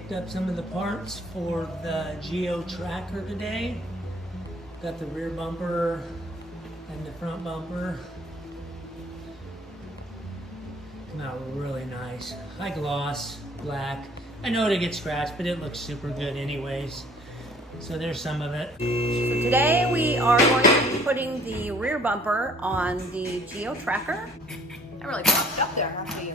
picked up some of the parts for the Geo tracker today. Got the rear bumper and the front bumper. Come out really nice. High gloss, black. I know it'll get scratched, but it looks super good anyways. So there's some of it. So today we are going to be putting the rear bumper on the Geo tracker. I really popped up there after you.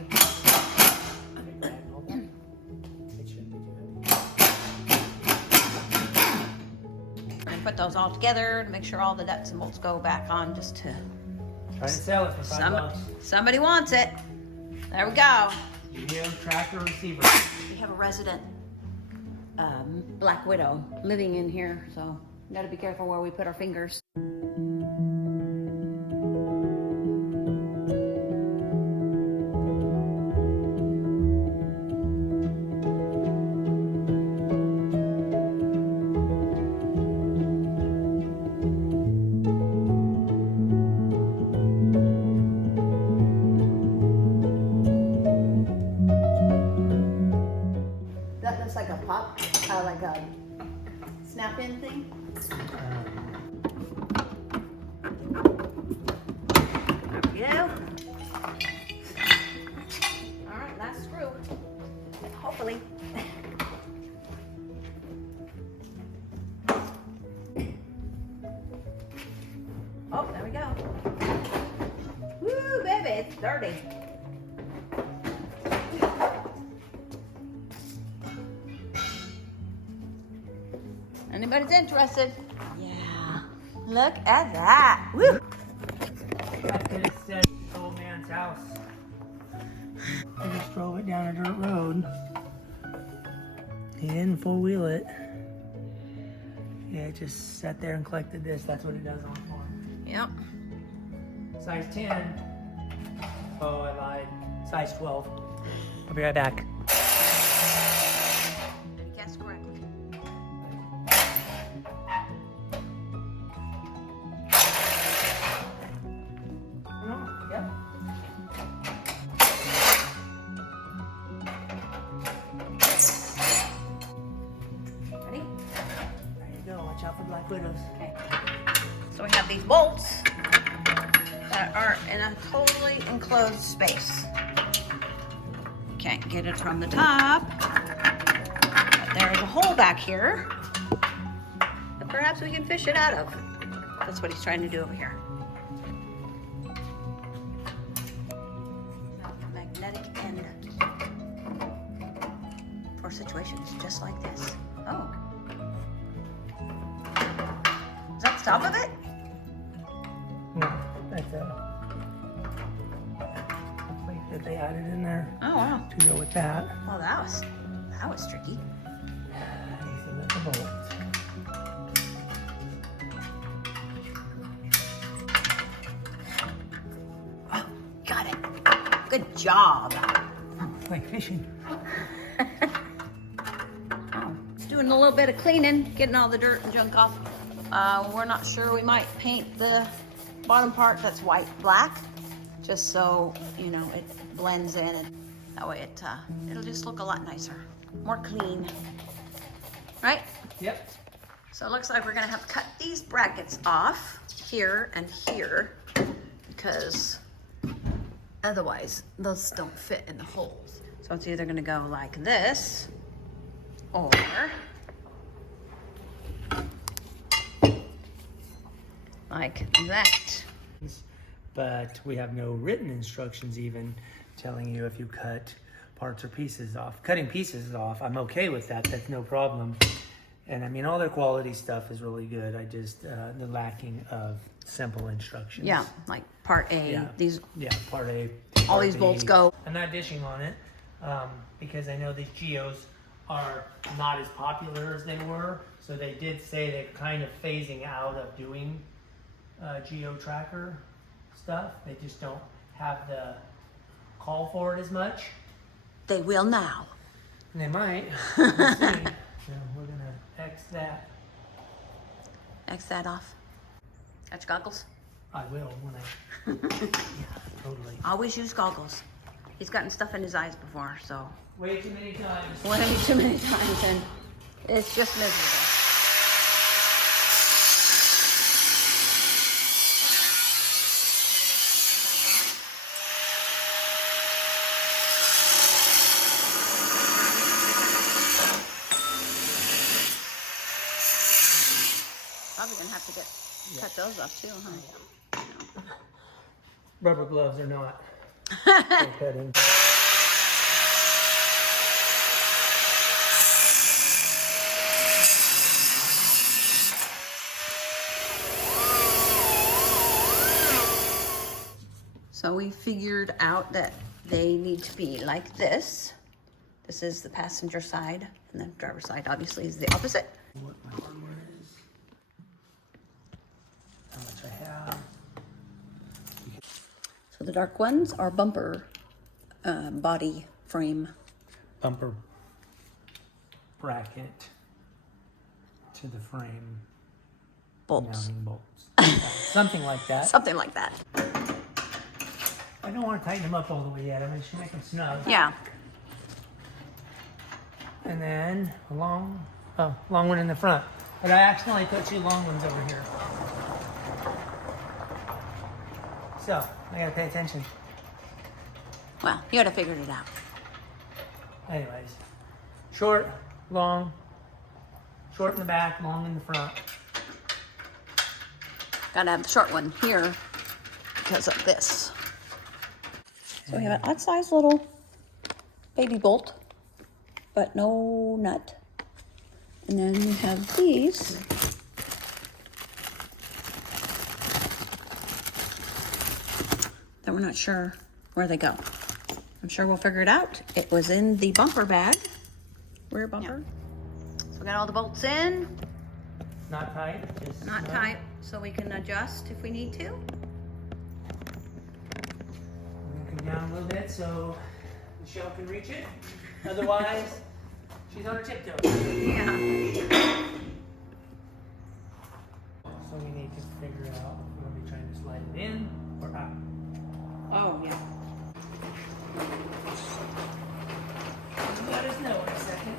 And put those all together to make sure all the nuts and bolts go back on, just to. Trying to sell it for $5. Somebody wants it. There we go. Geo tracker receiver. We have a resident black widow living in here, so we gotta be careful where we put our fingers. That looks like a pop, like a snap-in thing. There we go. All right, last screw. Hopefully. Oh, there we go. Woo, baby, it's dirty. Anybody's interested? Yeah. Look at that. Woo! I could have said old man's house. I just drove it down a dirt road. He didn't four wheel it. Yeah, it just sat there and collected this. That's what it does on the farm. Yep. Size 10. Oh, I lied. Size 12. I'll be right back. Guess correctly. Yep. Ready? There you go. Watch out for black widows. Okay. So we have these bolts that are in a totally enclosed space. Can't get it from the top, but there's a hole back here that perhaps we can fish it out of. That's what he's trying to do over here. Magnetic end for situations just like this. Oh. Is that the top of it? Yeah, that's a plate that they added in there Oh wow. to go with that. Well, that was tricky. These are the bolts. Oh, got it. Good job. Like fishing. Oh, doing a little bit of cleaning, getting all the dirt and junk off. We're not sure. We might paint the bottom part that's white black, just so you know it blends in, and that way it'll just look a lot nicer, more clean, right? Yep. So it looks like we're gonna have to cut these brackets off here and here, because otherwise those don't fit in the holes. So it's either gonna go like this, or like that. But we have no written instructions even telling you if you cut parts or pieces off. Cutting pieces off, I'm okay with that. That's no problem. And I mean, all their quality stuff is really good. I just, the lacking of simple instructions. Yeah, like part A, Yeah. these, Yeah, part A. all part these B. bolts go. I'm not dishing on it because I know these Geos are not as popular as they were. So they did say they're kind of phasing out of doing Geo tracker stuff. They just don't have the call for it as much. They will now. And they might. We'll see. So we're gonna X that. X that off. Got your goggles? I will when I. Yeah, totally. Always use goggles. He's gotten stuff in his eyes before, so. Way too many times. Way too many times, and it's just miserable. Probably gonna have to cut those off too, huh? Rubber gloves or not. For cutting. So we figured out that they need to be like this. This is the passenger side, and the driver's side obviously is the opposite. What my hardware is. How much I have. So the dark ones are bumper body frame. Bumper bracket to the frame. Bolts. Mounting bolts. Something like that. Something like that. I don't want to tighten them up all the way yet. I'm just gonna make them snug. Yeah. And then a long one in the front. But I accidentally put 2 long ones over here. So I gotta pay attention. Well, you gotta figure it out. Anyways, short, long, short in the back, long in the front. Gotta have the short one here because of this. So we have an odd sized little baby bolt, but no nut. And then we have these. That we're not sure where they go. I'm sure we'll figure it out. It was in the bumper bag. Rear bumper. Yeah. So we got all the bolts in. Not tight, just Not snug. tight, so we can adjust if we need to. I'm gonna come down a little bit so Michelle can reach it. Otherwise, she's on her tiptoes. Yeah. So we need to figure out if we're gonna be trying to slide it in or out. Oh, yeah. Let us know in a second.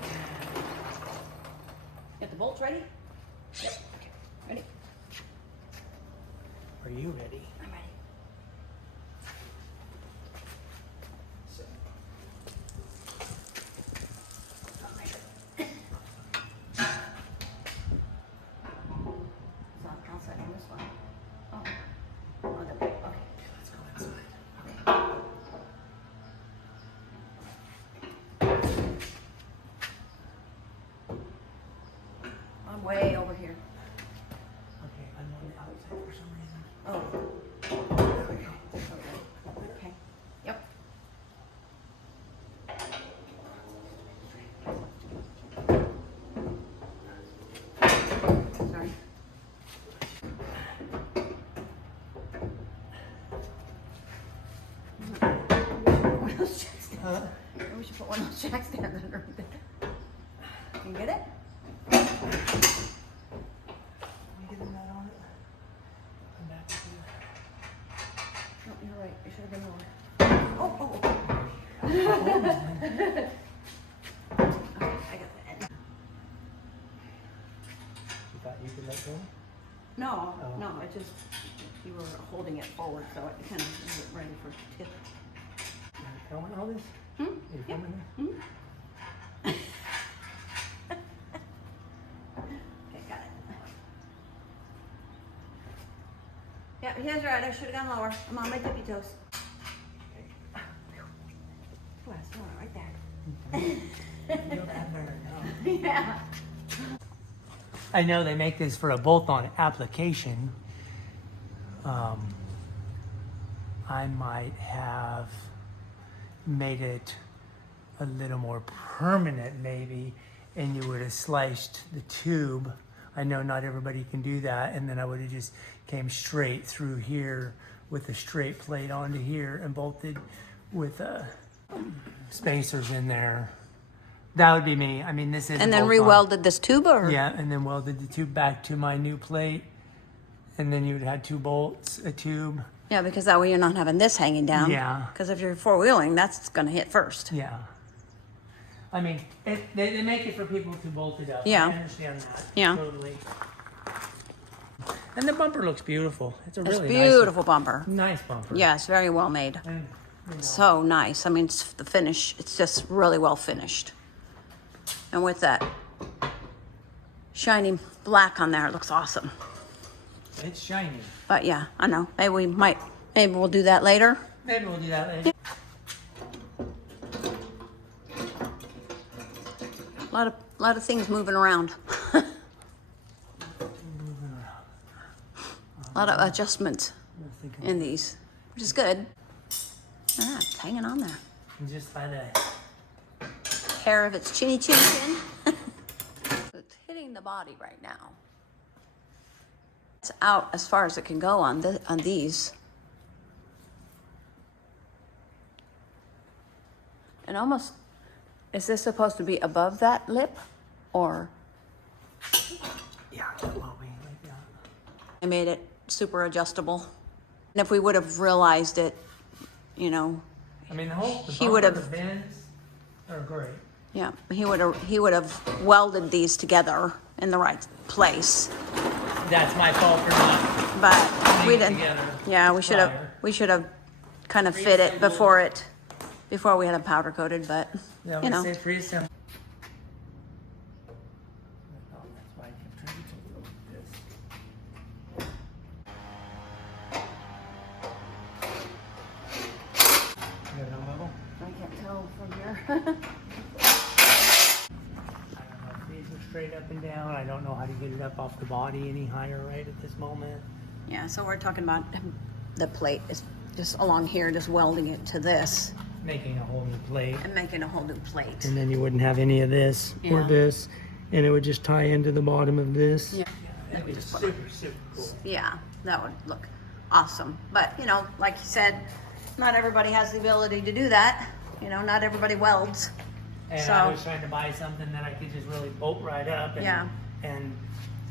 Get the bolts ready? Yep. Okay. Ready? Are you ready? I'm ready. So, So outside on this one. Oh. Oh, the okay. let's go inside. I'm way over here. Okay, I'm on the outside for some reason. Oh. Okay. Yep. Sorry. Huh? We should put one of those jack stands under there. Can you get it? Can we get a nut on it? Come back with you. No, you're right. It should have been lower. Oh. Okay, I got that. You thought you could let go? No, Oh. no, it just, you were holding it forward, so it kind of wasn't ready for tip. Are you filming all this? Hmm? Are you filming this? Okay, got it. Yeah, here's right. I should have gone lower. I'm on my tippy toes. Ooh, I smell it right there. Feel that burn, huh? Yeah. I know they make this for a bolt-on application. I might have made it a little more permanent maybe, and you would have sliced the tube. I know not everybody can do that, and then I would have just came straight through here with a straight plate onto here and bolted with spacers in there. That would be me. I mean, this is And then bolt-on. rewelded this tube, or? Yeah, and then welded the tube back to my new plate. And then you would have 2 bolts, a tube, Yeah, because that way you're not having this hanging down. Yeah. Because if you're four-wheeling, that's going to hit first. Yeah. I mean, they make it for people to bolt it up. Yeah. I understand that. Yeah. Totally. And the bumper looks beautiful. It's a really beautiful bumper. nice bumper. Yes, very well made. And, you know, So nice. I mean, it's the finish, it's just really well finished. And with that shiny black on there, it looks awesome. it's shiny. But yeah, I know. Maybe we'll do that later. Maybe we'll do that later. A lot of things moving around. A lot of adjustments in these, which is good. Ah, it's hanging on there. Just by the Hair of its chinny chin chin. It's hitting the body right now. It's out as far as it can go on these. And almost, is this supposed to be above that lip, or? yeah, it will be like that. I made it super adjustable. And if we would have realized it, you know, I mean, the He would have- the bends are great. yeah, he would have welded these together in the right place. That's my fault for not But putting we it didn't. together Yeah, we should have kind of fit it before we had it powder coated. But Yeah, you know, say pre-assembled. Oh, that's why I kept trying to go like this. You got no level? I can't tell from here. I don't know if these are straight up and down. I don't know how to get it up off the body any higher right at this moment. Yeah, so we're talking about the plate is just along here, just welding it to this Making a whole new plate. and making a whole new plate. And then you wouldn't have any of this or Yeah. this. And it would just tie into the bottom of this. Yeah. It'd be super, super cool. Yeah, that would look awesome. But, you know, like you said, not everybody has the ability to do that. You know, not everybody welds. And So- I was trying to buy something that I could just really bolt right up. And, Yeah. And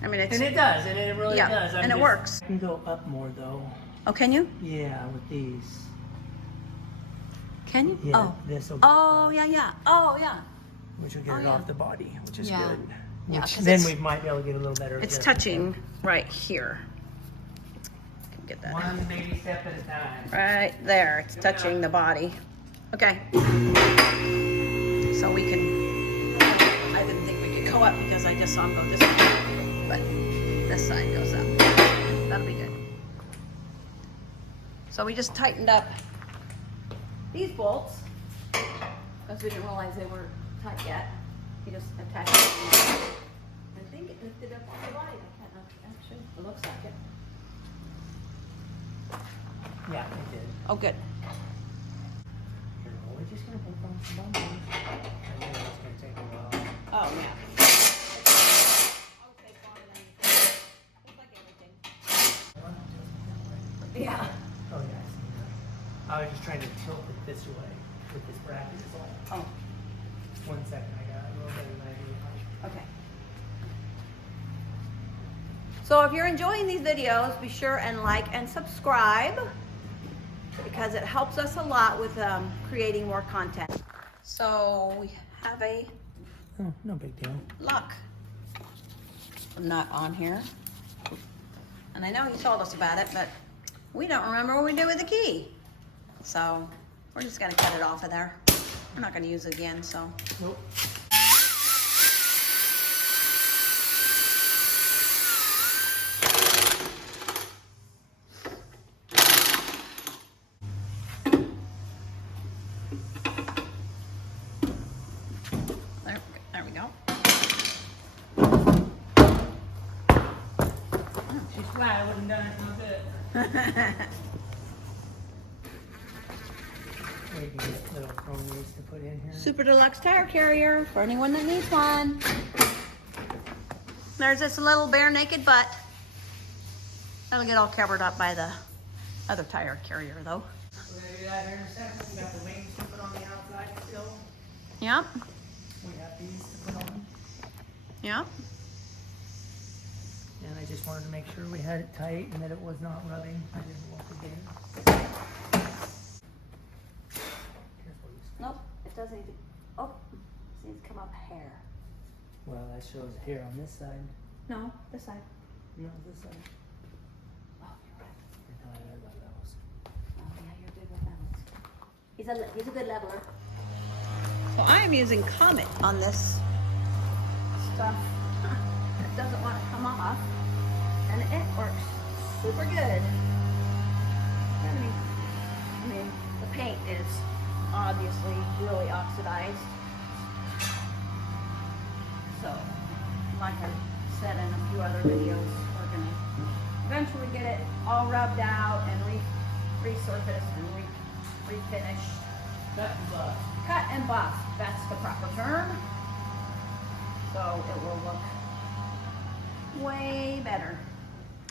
I mean, it's, it does, and it really yeah, does. and it works. I can go up more though. Oh, can you? Yeah, with these. Can you? Yeah, Oh. this will. Oh, yeah, yeah. Oh, yeah. Which will get Oh, it yeah. off the body, which is Yeah. good. Yeah, Which 'cause then it's- we might be able to get a little better. It's adjustment. touching right here. Can get that. One baby step at a time. Right there. It's touching the body. Okay. So we can, I didn't think we could go up because I just saw him go this way. But this side goes up. That'll be good. So we just tightened up these bolts because we didn't realize they were tight yet. You just attach it. I think it lifted up on the body. I can't actually. It looks like it. Yeah, it did. Oh, good. Here, we're just gonna put on some bumpers. I know it's gonna take a while. Oh, yeah. I'll take longer than you think. Just like everything. Yeah. Oh yeah, I see that. I was just trying to tilt it this way with this bracket is all. Oh, 1 second, I got a little bit of an idea. okay. So if you're enjoying these videos, be sure and like and subscribe because it helps us a lot with creating more content. So we have a Oh, no big deal. lock nut on here. And I know you told us about it, but we don't remember what we did with the key. So we're just gonna cut it off of there. We're not gonna use it again, so. Nope. There we go. She's flat, I wouldn't have done it in a bit. We can get little chromies to put in here. Super deluxe tire carrier for anyone that needs one. There's this little bare naked butt. That'll get all covered up by the other tire carrier though. We're gonna do that here in a second. We got the wings to put on the outside still. Yep, We have these to put on. yep. And I just just wanted to make sure we had it tight and that it was not rubbing. I didn't want to get it. Nope, it doesn't even, oh, it seems to come up hair. Well, that shows hair on this side. No, this side. No, this side. Oh, you're right. You're not there by those. Oh, yeah, you're good with levels. He's a good leveler. So I am using Comet on this stuff. It doesn't want to come off, and it works super good. I mean, the paint is obviously really oxidized. So, like I said in a few other videos, we're gonna eventually get it all rubbed out and resurfaced and refinished. Cut and buff. Cut and buff, that's the proper term. So it will look way better.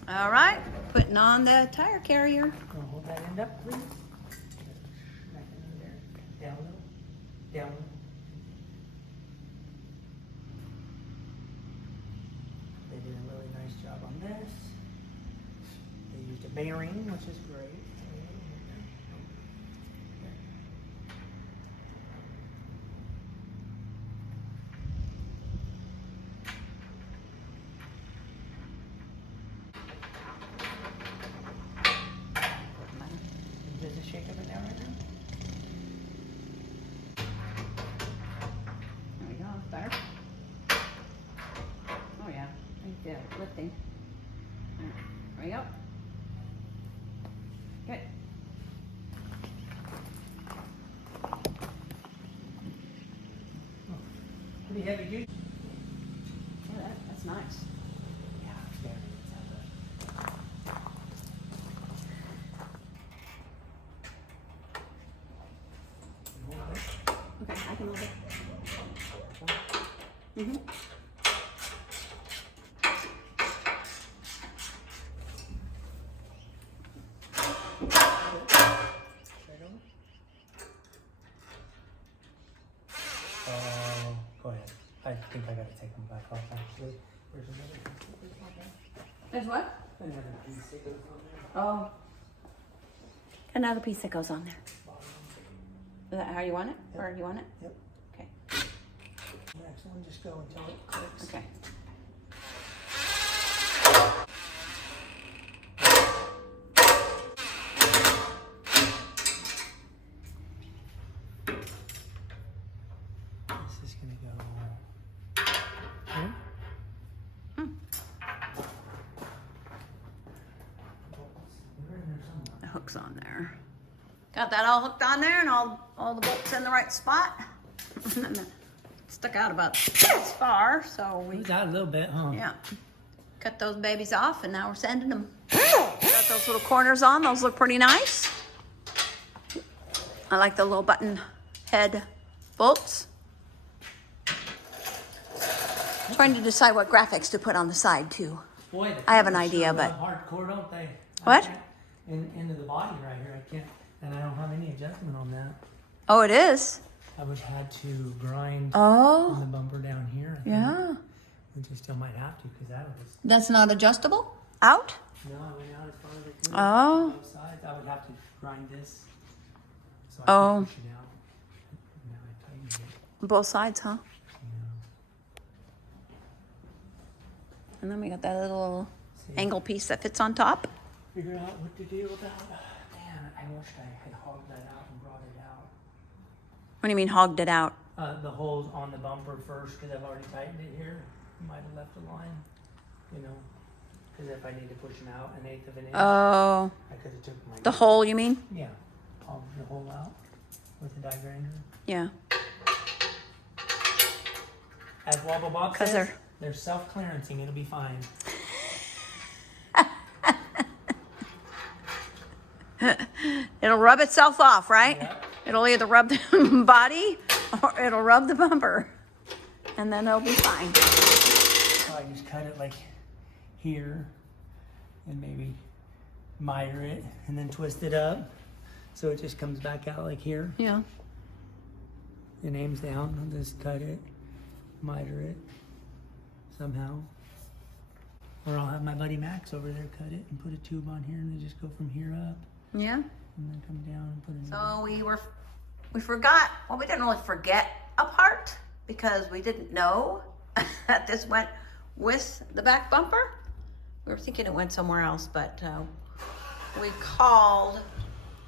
All right, putting on the tire carrier. Gonna hold that end up, please. Smack it in there. Down a little. Down a little. They did a really nice job on this. They used a bearing, which is great. Does it shake up and down right now? There we go, it's better. Oh yeah, I feel it lifting. There we go. Good. Pretty heavy duty. Yeah, that's nice. Yeah, very. Okay, I can move it. Mm-hmm. Go ahead. I think I gotta take them back off actually. There's another piece that goes on there. There's what? Another piece that goes on there. Oh. Another piece that goes on there. Is that how you want it? Yep. Or you want it? Yep. Okay. Next one, just go until it clicks. Okay. This is gonna go here. They're in there somewhere. The hook's on there. Got that all hooked on there and all the bolts in the right spot. And it stuck out about this far, so we, It out a little bit, huh? yeah, cut those babies off and now we're sanding them. Got those little corners on, those look pretty nice. I like the little button head bolts. Trying to decide what graphics to put on the side too. Boy, the I have an pictures idea, sure but- run hardcore, don't they? What? Into the body right here, I can't, and I don't have any adjustment on that. Oh, it is? I would have to grind on the Oh, bumper down here. I think. yeah. Which I still might have to, because that was, That's not adjustable? Out? no, I went out as far as I could. Oh. Both sides, I would have to grind this. So I Oh. could push it out. Now I tightened it, Both sides, huh? you know. And then we got that little See, angle piece that fits on top. figure out what to do about, man, I wish I had hogged that out and brought it out. What do you mean hogged it out? The holes on the bumper first, because I've already tightened it here. Might have left a line, you know, because if I need to push them out an eighth of an inch, Oh, I could have took my the hole you mean? yeah, hogged the hole out with the die grinder. Yeah. As Wobble Bob 'Cause says, they're self-clearancing. It'll be fine. It'll rub itself off, right? Yep. It'll either rub the body or it'll rub the bumper. And then it'll be fine. So I just cut it like here, and maybe miter it, and then twist it up, so it just comes back out like here. Yeah. It aims down. I'll just cut it, miter it somehow. Or I'll have my buddy Max over there cut it and put a tube on here, and then just go from here up, Yeah. and then come down and put it. So we forgot. Well, we didn't really forget a part because we didn't know that this went with the back bumper. We were thinking it went somewhere else, but we called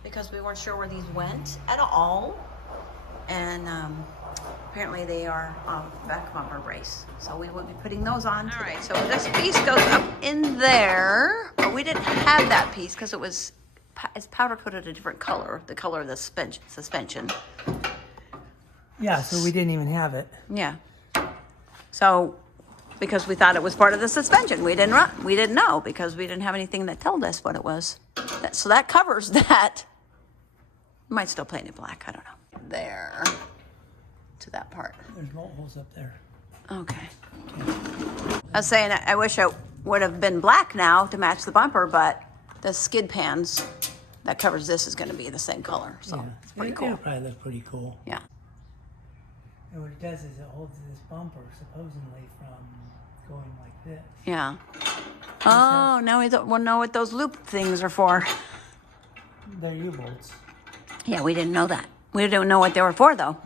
because we weren't sure where these went at all. And apparently they are back bumper brace. So we will be putting those on today. All right, so this piece goes up in there, but we didn't have that piece because it's powder coated a different color, the color of the suspension. Yeah, so we didn't even have it. Yeah. So because we thought it was part of the suspension, we didn't know because we didn't have anything that told us what it was. So that covers that. Might still paint it black, I don't know. There, to that part. There's bolt holes up there. Okay. I was saying, I wish it would have been black now to match the bumper, but the skid pans that covers this is going to be the same color, so it's pretty cool. It'll probably look pretty cool. Yeah. And what it does is it holds this bumper supposedly from going like this. Yeah. Oh, now we don't know what those loop things are for. They're U-bolts. Yeah, we didn't know that. We didn't know what they were for, though.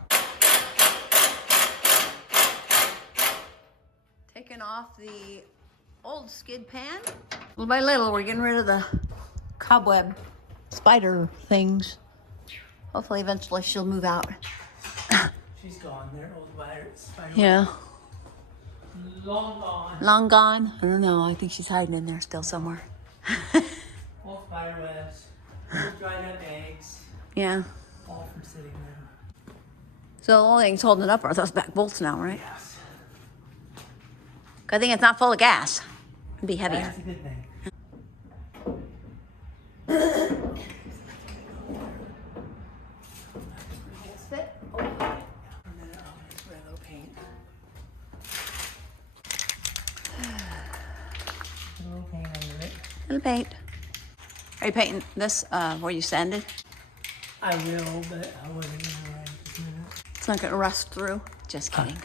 Taking off the old skid pan. Little by little, we're getting rid of the cobweb spider things. Hopefully, eventually, she'll move out. She's gone. They're old spider. Yeah. Long gone. Long gone? I don't know. I think she's hiding in there still somewhere. Old spider webs. Old dried up eggs. Yeah. All from sitting there. So the only thing's holding it up are those back bolts now, right? Yes. Good thing it's not full of gas. It'd be heavier. That's a good thing. Fit? And then I'll spray a little paint. A little paint under it. Little paint. Are you painting this where you sanded? I will, but I wasn't gonna right this minute. It's not gonna rust through. Just kidding.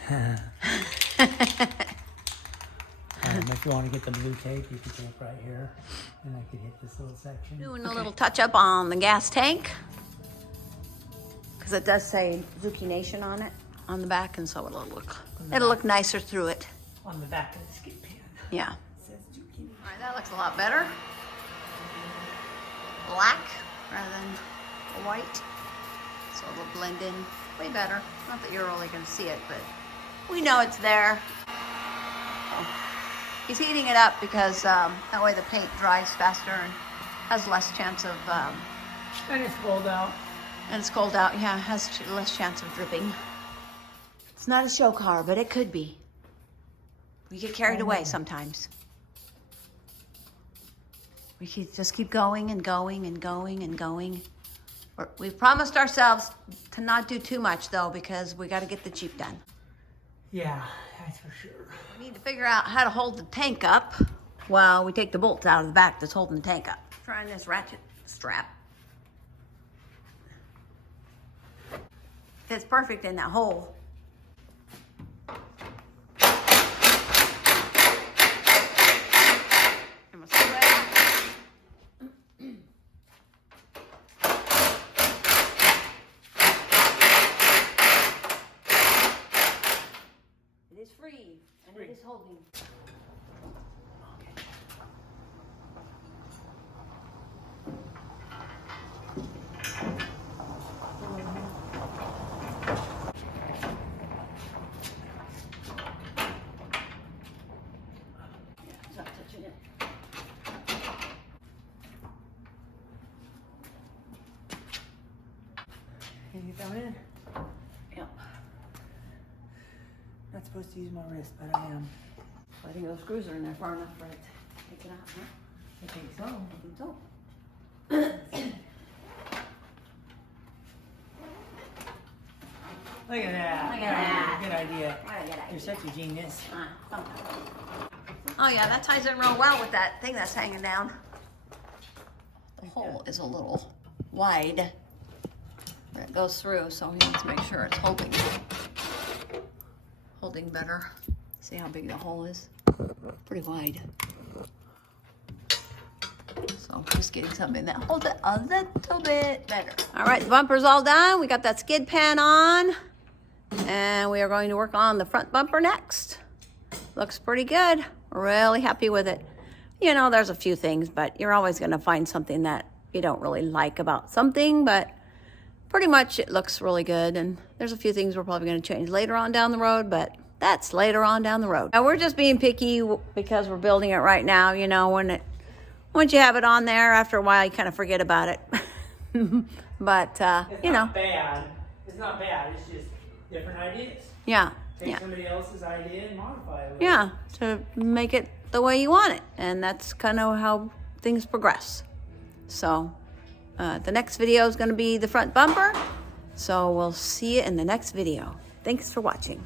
If you want to get the blue tape, you can tape right here, and I could hit this little section. Doing a little touch up on the gas tank because it does say Zuki Nation on it on the back, and so it'll look nicer through it. On the back of the skid pan. Yeah. It says Zuki Nation. All right, that looks a lot better. Black rather than white, so it'll blend in way better. Not that you're really going to see it, but we know it's there. So he's heating it up because that way the paint dries faster and has less chance of. And it's cold out. And it's cold out, yeah, it has less chance of dripping. It's not a show car, but it could be. We get carried away sometimes. We just keep going and going and going and going. We've promised ourselves to not do too much, though, because we got to get the Jeep done. Yeah, that's for sure. We need to figure out how to hold the tank up while we take the bolts out of the back that's holding the tank up. Trying this ratchet strap. Fits perfect in that hole. It is free, and it is holding. Can you get down in? Yep. Not supposed to use my wrist, but I am. I think those screws are in there far enough for it to take it out, huh? I think so. I think so. Look at that. Look at that. Good idea. What a good You're idea. such a genius. Oh yeah, that ties in real well with that thing that's hanging down. The hole is a little wide where it goes through, so he needs to make sure it's holding better. See how big the hole is? Pretty wide. So just getting something that holds it a little bit better. All right, the bumper's all done. We got that skid pan on. And we are going to work on the front bumper next. Looks pretty good. Really happy with it. You know, there's a few things, but you're always going to find something that you don't really like about something, but pretty much it looks really good. And there's a few things we're probably going to change later on down the road, but that's later on down the road. Now we're just being picky because we're building it right now. You know, once you have it on there, after a while you kind of forget about it. But you know, bad. It's not bad. It's just different ideas. Yeah. Take somebody else's idea and modify it. Yeah, to make it the way you want it. And that's kind of how things progress. So the next video is going to be the front bumper. So we'll see you in the next video. Thanks for watching.